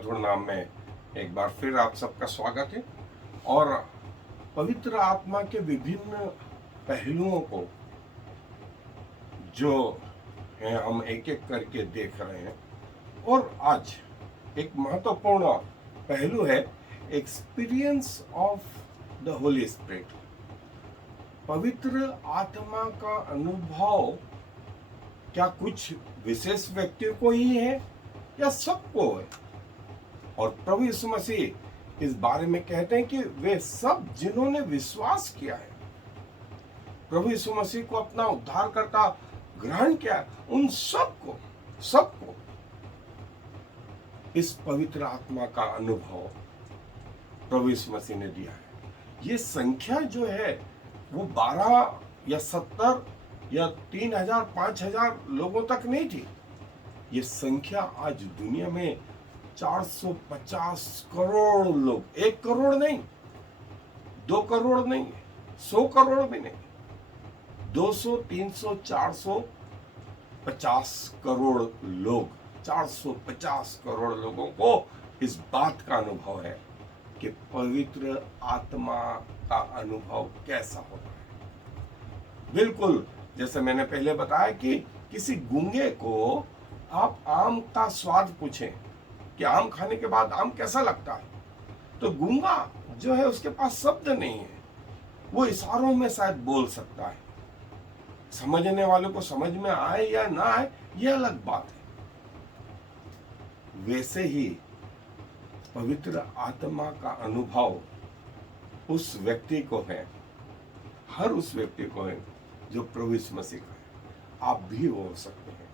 मधुर नाम में एक बार फिर आप सबका स्वागत है। और पवित्र आत्मा के विभिन्न पहलुओं को जो है हम एक एक करके देख रहे हैं। और आज एक महत्वपूर्ण पहलू है experience of the Holi spirit. पवित्र आत्मा का अनुभव क्या कुछ विशेष व्यक्तियों को ही है या सबको है? और प्रभु यीशु मसीह इस बारे में कहते हैं कि वे सब जिन्होंने विश्वास किया है, प्रभु यीशु मसीह को अपना उद्धारकर्ता ग्रहण किया है, उन सबको इस पवित्र आत्मा का अनुभव प्रभु यीशु मसीह ने दिया है। ये संख्या जो है वो 12 या 70 या 3000 5000 लोगों तक नहीं थी। ये संख्या आज दुनिया में 450 करोड़ लोग, 1 करोड़ नहीं, 2 करोड़ नहीं, 100 करोड़ भी नहीं, 200 300 450 करोड़ लोग, 450 करोड़ लोगों को इस बात का अनुभव है कि पवित्र आत्मा का अनुभव कैसा होता है। बिल्कुल जैसे मैंने पहले बताया कि किसी गूंगे को आप आम का स्वाद पूछें कि आम खाने के बाद आम कैसा लगता है, तो गूंगा जो है उसके पास शब्द नहीं है, वो इशारों में शायद बोल सकता है। समझने वालों को समझ में आए या ना आए यह अलग बात है। वैसे ही पवित्र आत्मा का अनुभव उस व्यक्ति को है, हर उस व्यक्ति को है जो प्रभु यीशु मसीह का है। आप भी हो सकते हैं,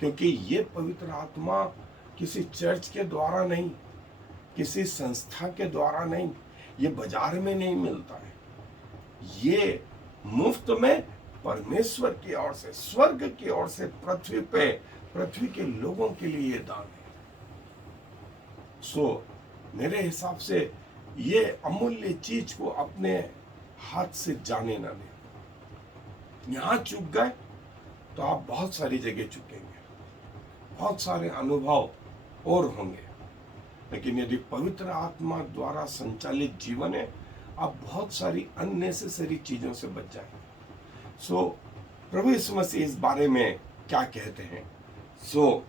क्योंकि ये पवित्र आत्मा किसी चर्च के द्वारा नहीं, किसी संस्था के द्वारा नहीं, ये बाजार में नहीं मिलता है। ये मुफ्त में परमेश्वर की ओर से, स्वर्ग की ओर से पृथ्वी के लोगों के लिए ये दान है। सो मेरे हिसाब से ये अमूल्य चीज को अपने हाथ से जाने ना दें। यहां चूक गए तो आप बहुत सारी जगह चुकेंगे, बहुत सारे अनुभव और होंगे। लेकिन यदि पवित्र आत्मा द्वारा संचालित जीवन है, आप बहुत सारी अननेसेसरी चीजों से बच जाएंगे। सो प्रभु यीशु मसीह इस बारे में क्या कहते हैं? सो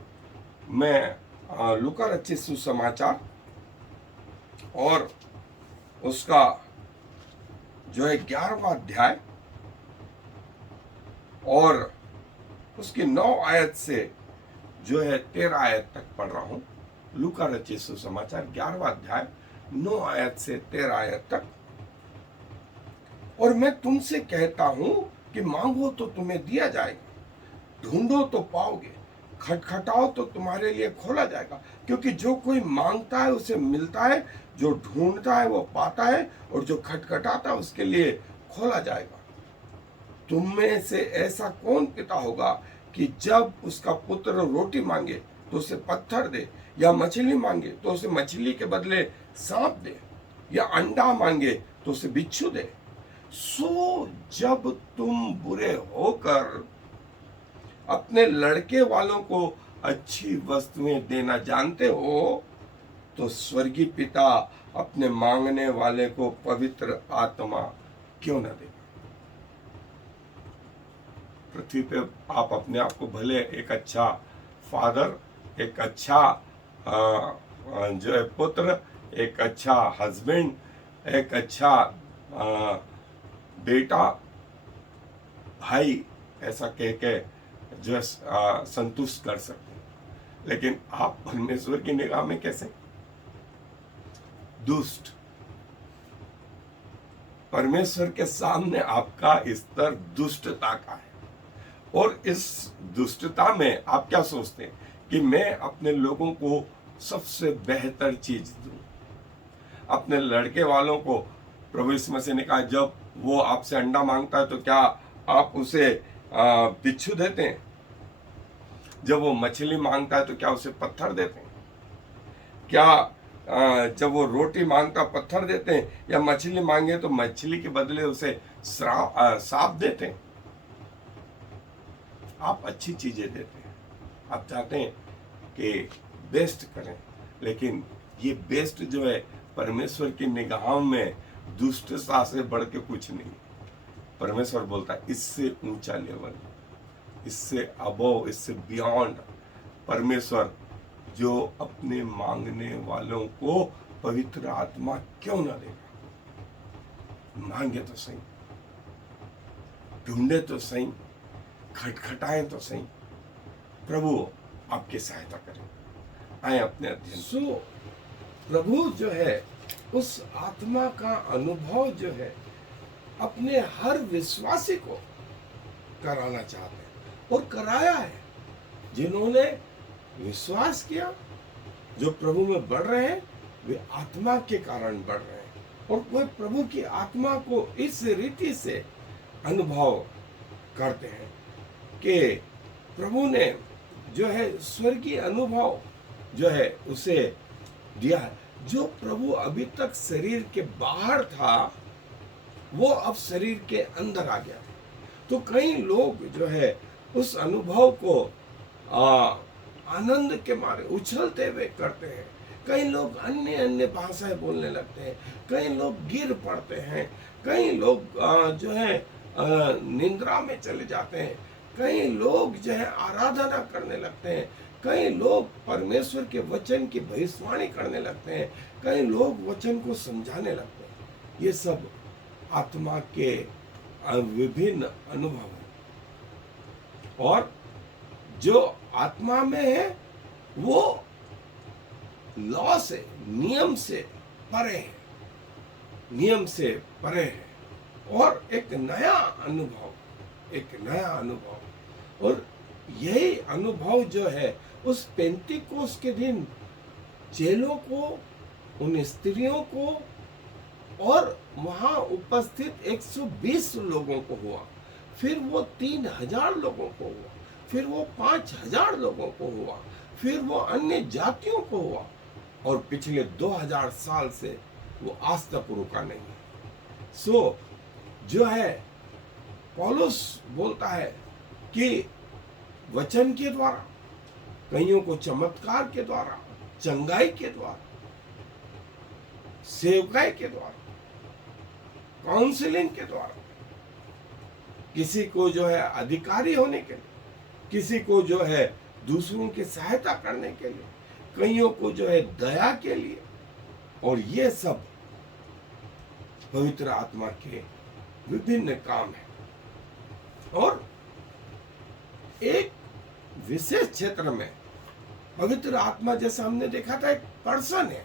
मैं लूका रचित सुसमाचार और उसका जो है 11वां अध्याय और उसकी 9 आयत से जो है 13 आयत तक पढ़ रहा हूं। लूका रचित सुसमाचार 11वां अध्याय 9 आयत से 13 आयत तक। और मैं तुमसे कहता हूं कि मांगो तो तुम्हें दिया जाएगा, ढूंढो तो पाओगे, खटखटाओ तो तुम्हारे लिए खोला जाएगा। क्योंकि जो कोई मांगता है उसे मिलता है, जो ढूंढता है वो पाता है, और जो खटखटाता है उसके लिए खोला जाएगा। तुम में से ऐसा कौन पिता होगा कि जब उसका पुत्र रोटी मांगे तो उसे पत्थर दे, या मछली मांगे तो उसे मछली के बदले सांप दे, या अंडा मांगे तो उसे बिच्छू दे? सो जब तुम बुरे होकर अपने लड़के वालों को अच्छी वस्तुएं देना जानते हो, तो स्वर्गीय पिता अपने मांगने वाले को पवित्र आत्मा क्यों न दे? पृथ्वी पे आप अपने आप को भले एक अच्छा फादर, एक अच्छा जो है पुत्र, एक अच्छा हस्बैंड, एक अच्छा बेटा, भाई ऐसा कह के जो है संतुष्ट कर सकते हैं। लेकिन आप परमेश्वर की निगाह में कैसे? दुष्ट। परमेश्वर के सामने आपका स्तर दुष्टता का है। और इस दुष्टता में आप क्या सोचते हैं कि मैं अपने लोगों को सबसे बेहतर चीज दूं। अपने लड़के वालों को प्रभु यीशु मसीह ने कहा, जब वो आपसे अंडा मांगता है तो क्या आप उसे बिच्छू देते हैं? जब वो मछली मांगता है तो क्या उसे पत्थर देते हैं? क्या जब वो रोटी मांगता पत्थर देते हैं, या मछली मांगे तो मछली के बदले उसे सांप देते हैं? आप अच्छी चीजें देते हैं, आप चाहते हैं कि बेस्ट करें, लेकिन ये बेस्ट जो है परमेश्वर की निगाहों में दुष्टता से बढ़ के कुछ नहीं। परमेश्वर बोलता है इससे ऊंचा लेवल, इससे अबव, इससे बियॉन्ड परमेश्वर जो अपने मांगने वालों को पवित्र आत्मा क्यों ना देगा। मांगे तो सही, ढूंढे तो सही, खटखटाएं तो सही, प्रभु आपकी सहायता करें। आए अपने अध्ययन। प्रभु जो है उस आत्मा का अनुभव जो है अपने हर विश्वासी को कराना चाहते हैं और कराया है। जिन्होंने विश्वास किया, जो प्रभु में बढ़ रहे हैं, वे आत्मा के कारण बढ़ रहे हैं और वे प्रभु की आत्मा को इस रीति से अनुभव करते हैं कि प्रभु ने जो है स्वर्गीय अनुभव जो है उसे दिया है। जो प्रभु अभी तक शरीर के बाहर था वो अब शरीर के अंदर आ गया। तो कई लोग जो है उस अनुभव को आनंद के मारे उछलते हुए करते हैं। कई लोग अन्य अन्य भाषाएं बोलने लगते हैं, कई लोग गिर पड़ते हैं, कई लोग जो है निंद्रा में चले जाते हैं, कई लोग जो है आराधना करने लगते हैं, कई लोग परमेश्वर के वचन की भविष्यवाणी करने लगते हैं, कई लोग वचन को समझाने लगते हैं। ये सब आत्मा के विभिन्न अनुभव हैं और जो आत्मा में है वो लॉ से, नियम से परे है, नियम से परे है और एक नया अनुभव। और यही अनुभव जो है उस पेंतीकोस्त के दिन चेलों को, उन स्त्रियों को और वहां उपस्थित 120 लोगों को हुआ, फिर वो 3000 लोगों को हुआ, फिर वो 5000 लोगों को हुआ, फिर वो अन्य जातियों को हुआ और पिछले 2000 साल से वो आज तक रुका नहीं है। जो है पौलुस बोलता है कि वचन के द्वारा, कईयों को चमत्कार के द्वारा, चंगाई के द्वारा, सेवकाई के द्वारा, काउंसलिंग के द्वारा, किसी को जो है अधिकारी होने के लिए, किसी को जो है दूसरों की सहायता करने के लिए, कईयों को जो है दया के लिए, और ये सब पवित्र आत्मा के विभिन्न काम है। और एक विशेष क्षेत्र में पवित्र आत्मा, जैसा हमने देखा था, एक पर्सन है,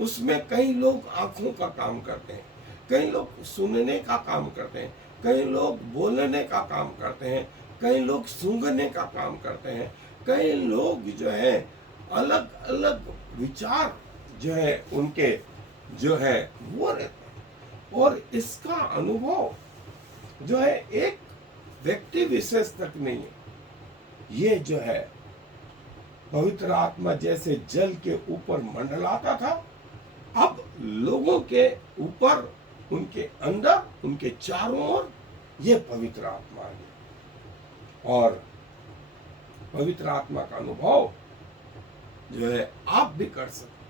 उसमें कई लोग आंखों का काम करते हैं, कई लोग सुनने का काम करते हैं, कई लोग बोलने का काम करते हैं, कई लोग सूंघने का काम करते हैं, कई लोग जो है अलग अलग विचार जो है उनके जो है वो रहते हैं। और इसका अनुभव जो है एक व्यक्ति विशेष तक नहीं है, ये जो है पवित्र आत्मा जैसे जल के ऊपर मंडलाता था, अब लोगों के ऊपर, उनके अंदर, उनके चारों ओर ये पवित्र आत्मा है। और पवित्र आत्मा का अनुभव जो है आप भी कर सकते,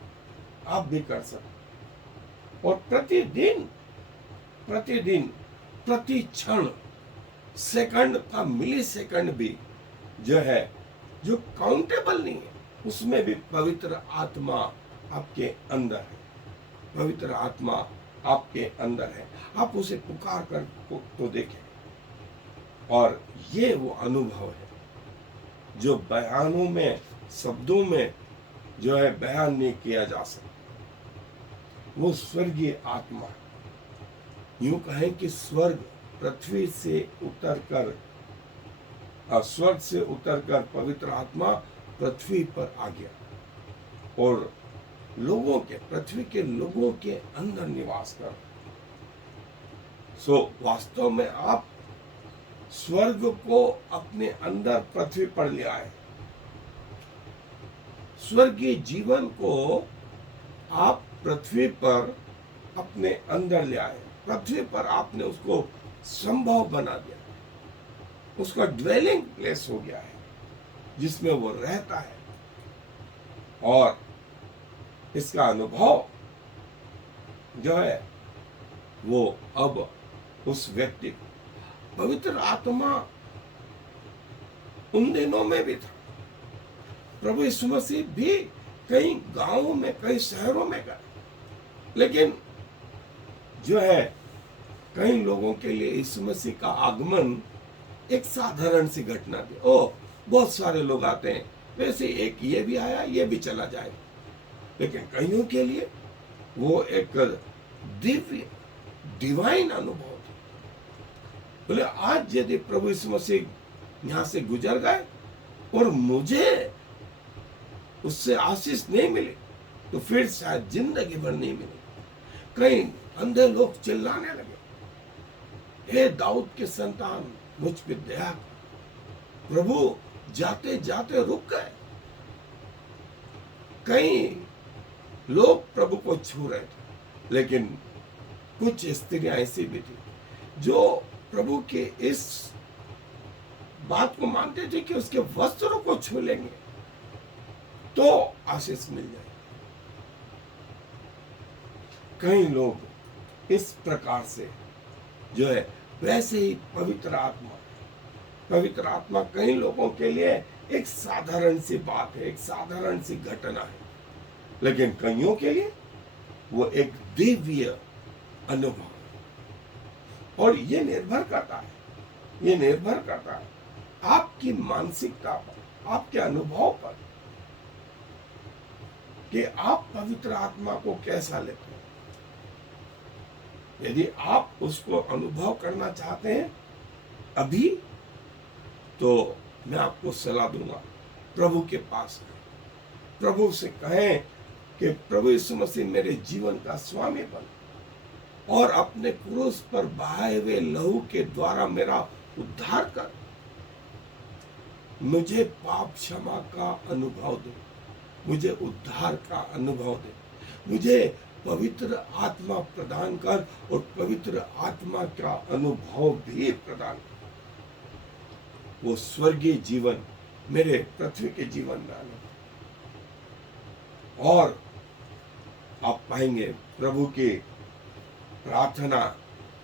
और प्रतिदिन प्रति क्षण, सेकंड का मिली सेकंड भी जो है, जो काउंटेबल नहीं है, उसमें भी पवित्र आत्मा आपके अंदर है, पवित्र आत्मा आपके अंदर है। आप उसे पुकार कर तो देखें। और ये वो अनुभव है जो बयानों में, शब्दों में जो है बयान नहीं किया जा सकता। वो स्वर्गीय आत्मा, यूं कहें कि स्वर्ग पृथ्वी से उतरकर, स्वर्ग से उतरकर पवित्र आत्मा पृथ्वी पर आ गया और लोगों के, पृथ्वी के लोगों के अंदर निवास कर। वास्तव में आप स्वर्ग को अपने अंदर पृथ्वी पर ले आए, स्वर्गीय जीवन को आप पृथ्वी पर अपने अंदर ले आए, पृथ्वी पर आपने उसको संभव बना दिया, उसका ड्वेलिंग प्लेस हो गया है जिसमें वो रहता है। और इसका अनुभव जो है वो अब उस व्यक्ति को, पवित्र आत्मा उन दिनों में भी था। प्रभु यीशु मसीह भी कई गांवों में, कई शहरों में गए, लेकिन जो है कई लोगों के लिए यीशु मसीह का आगमन एक साधारण सी घटना थी। ओ, बहुत सारे लोग आते हैं, वैसे एक ये भी आया, ये भी चला जाए। लेकिन कईयों के लिए वो एक दिव्य, डिवाइन अनुभव था। बोले आज यदि प्रभु यीशु मसीह यहां से गुजर गए और मुझे उससे आशीष नहीं मिली, तो फिर शायद जिंदगी भर नहीं मिली। कई अंधे लोग चिल्लाने लगे, हे दाऊद के संतान, मुझ पे दया कर। प्रभु जाते जाते रुक गए। कई लोग प्रभु को छू रहे थे, लेकिन कुछ स्त्रियां ऐसी भी थी जो प्रभु के इस बात को मानते थे कि उसके वस्त्रों को छू लेंगे तो आशीष मिल जाए। कई लोग इस प्रकार से जो है, वैसे ही पवित्र आत्मा कई लोगों के लिए एक साधारण सी बात है, एक साधारण सी घटना है, लेकिन कईयों के लिए वो एक दिव्य अनुभव है। और ये निर्भर करता है आपकी मानसिकता पर, आपके अनुभव पर, कि आप पवित्र आत्मा को कैसा लेते हैं। यदि आप उसको अनुभव करना चाहते हैं अभी, तो मैं आपको सलाह दूंगा, प्रभु के पास आए, प्रभु से कहें कि प्रभु यीशु मसीह मेरे जीवन का स्वामी बन, और अपने क्रूस पर बहाए हुए लहू के द्वारा मेरा उद्धार कर। मुझे पाप क्षमा का अनुभव दे, मुझे उद्धार का अनुभव दे, मुझे पवित्र आत्मा प्रदान कर, और पवित्र आत्मा का अनुभव भी प्रदान कर। वो स्वर्गीय जीवन मेरे पृथ्वी के जीवन में आने, और आप पाएंगे प्रभु की प्रार्थना,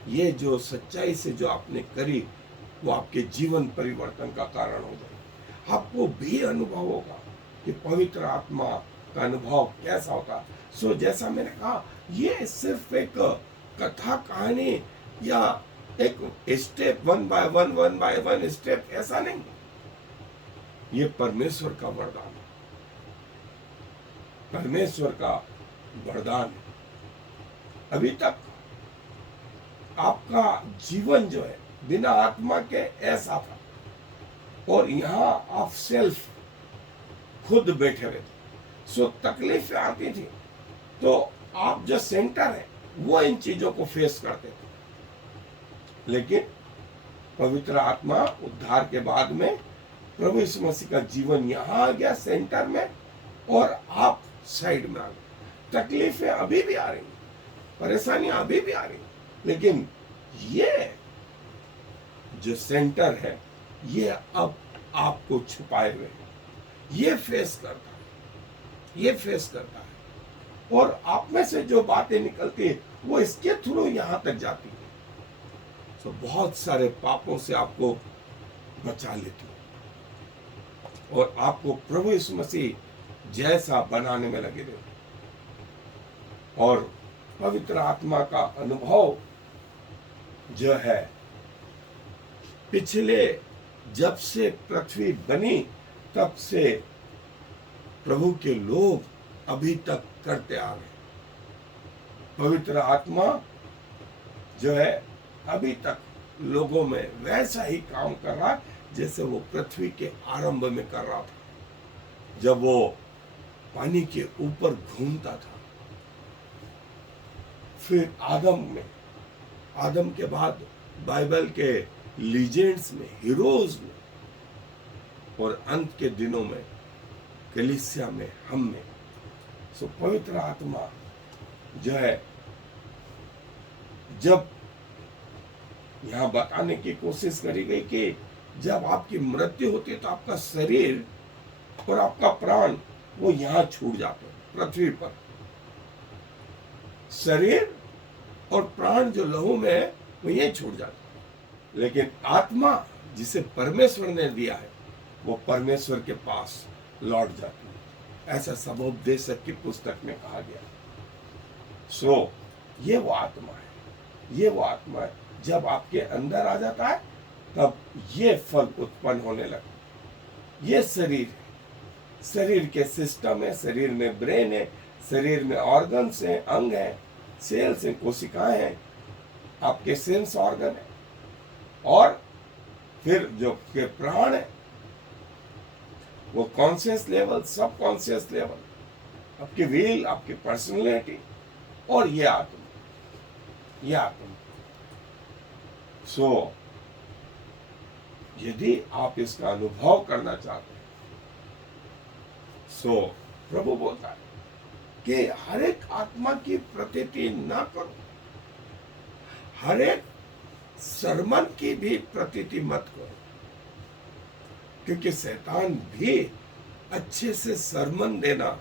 ये जो सच्चाई से जो आपने करी, वो आपके जीवन परिवर्तन का कारण हो जाए। आपको भी अनुभव होगा कि पवित्र आत्मा का अनुभव कैसा होता। सो जैसा मैंने कहा, ये सिर्फ एक कथा कहानी या एक step one by one step ऐसा नहीं, ये परमेश्वर का वरदान है, परमेश्वर का वरदान है। अभी तक आपका जीवन जो है बिना आत्मा के ऐसा था, और यहां आप सेल्फ खुद बैठे हुए थे। सो तकलीफें आती थी, तो आप जो सेंटर है वो इन चीजों को फेस करते थे। लेकिन पवित्र आत्मा उद्धार के बाद में प्रभु यीशु मसीह का जीवन यहां आ गया सेंटर में, और आप साइड में आ गए। तकलीफें अभी भी आ रही, परेशानियां अभी भी आ रही, लेकिन ये जो सेंटर है ये अब आपको छुपाए हुए है, ये फेस करता है, और आप में से जो बातें निकलती है वो इसके थ्रू यहां तक जाती है। तो बहुत सारे पापों से आपको बचा लेती है, और आपको प्रभु यीशु मसीह जैसा बनाने में लगे रहते। और पवित्र आत्मा का अनुभव जो है, पिछले जब से पृथ्वी बनी तब से प्रभु के लोग अभी तक करते आ रहे। पवित्र आत्मा जो है अभी तक लोगों में वैसा ही काम कर रहा है जैसे वो पृथ्वी के आरंभ में कर रहा था, जब वो पानी के ऊपर घूमता था। फिर आदम के बाद बाइबल के लीजेंड्स में, हीरोज में, और अंत के दिनों में कलीसिया में, हम में। सो पवित्र आत्मा जो है, जब यहां बताने की कोशिश करी गई कि जब आपकी मृत्यु होती है तो आपका शरीर और आपका प्राण वो यहां छूट जाते हैं पृथ्वी पर, शरीर और प्राण जो लहू में है वो यहीं छूट जाता है, लेकिन आत्मा जिसे परमेश्वर ने दिया है वो परमेश्वर के पास लौट जाती है। ऐसा सबोपदेशक की पुस्तक में कहा गया। सो ये वो आत्मा है, ये वो आत्मा है। जब आपके अंदर आ जाता है तब ये फल उत्पन्न होने लगता। ये शरीर है, शरीर के सिस्टम है, शरीर में ब्रेन है, शरीर में ऑर्गन्स हैं, अंग हैं, सेल्स हैं, कोशिकाएं हैं, आपके सेंस ऑर्गन है, और फिर जो के प्राण है वो कॉन्शियस लेवल, सब कॉन्शियस लेवल, आपकी विल, आपकी पर्सनैलिटी, और ये आत्मा, ये आत्मा। सो यदि आप इसका अनुभव करना चाहते हैं, सो प्रभु बोलता है कि हर एक आत्मा की प्रतीति ना करो, हर एक सरमन की भी प्रतीति मत करो, क्योंकि शैतान भी अच्छे से सरमन देना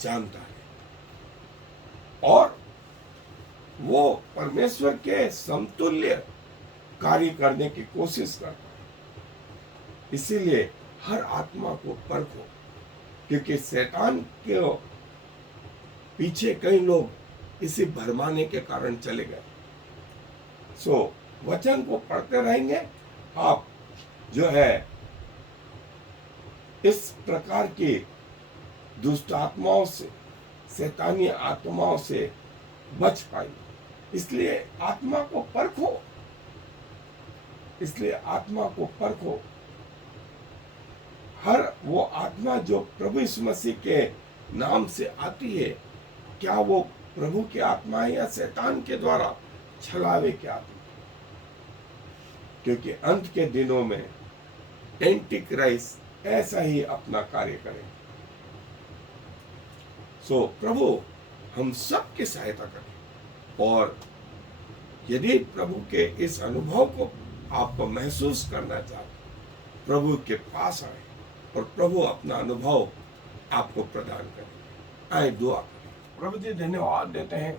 जानता है और वो परमेश्वर के समतुल्य कार्य करने की कोशिश करता है। इसीलिए हर आत्मा को परखो, क्योंकि शैतान के पीछे कई लोग इसी भरमाने के कारण चले गए। सो वचन को पढ़ते रहेंगे, आप जो है इस प्रकार की दुष्ट आत्माओं से, शैतानी आत्माओं से बच पाएंगे। इसलिए आत्मा को परखो, इसलिए आत्मा को परखो। हर वो आत्मा जो प्रभु यीशु मसीह के नाम से आती है, क्या वो प्रभु की आत्मा है या शैतान के द्वारा छलावे की आत्मा? क्योंकि अंत के दिनों में एंटीक्राइस्ट ऐसा ही अपना कार्य करें। सो प्रभु हम सब की सहायता करें, और यदि प्रभु के इस अनुभव को आपको महसूस करना चाहते, प्रभु के पास आए और प्रभु अपना अनुभव आपको प्रदान करें। आए दुआ करें। प्रभु जी धन्यवाद देते हैं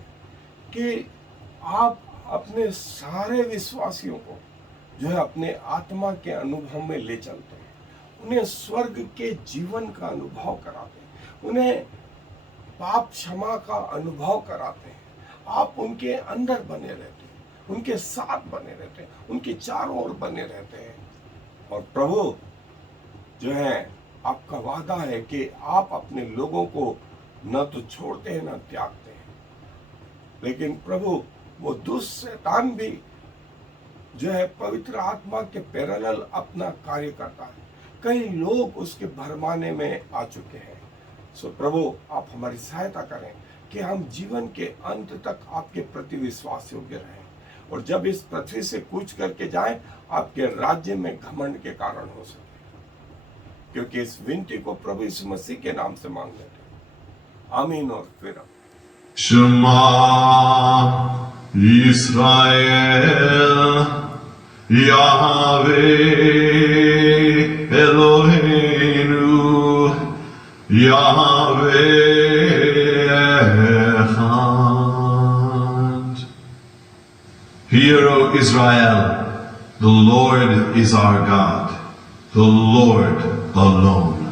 कि आप अपने सारे विश्वासियों को जो है अपने आत्मा के अनुभव में ले चलते हैं, उन्हें स्वर्ग के जीवन का अनुभव कराते हैं, उन्हें पाप क्षमा का अनुभव कराते हैं। आप उनके अंदर बने रहते हैं, उनके साथ बने रहते हैं, उनके चारों ओर बने रहते हैं। और प्रभु जो है आपका वादा है कि आप अपने लोगों को न तो छोड़ते हैं न त्यागते हैं, लेकिन प्रभु वो दुष्ट शैतान भी जो है पवित्र आत्मा के पैरेलल अपना कार्य करता है। कई लोग उसके भरमाने में आ चुके हैं। सो प्रभु आप हमारी सहायता करें कि हम जीवन के अंत तक आपके प्रति विश्वास योग्य रहें, और जब इस पृथ्वी से कूच करके जाएं, आपके राज्य में घमंड के कारण हो सके। क्योंकि इस विनती को प्रभु यीशु मसीह के नाम से मांग लेते हैं, आमीन। और फिर Shema Yisrael Yahweh Eloheinu Yahweh Echad. Hear, O Israel, the Lord is our God, the Lord alone.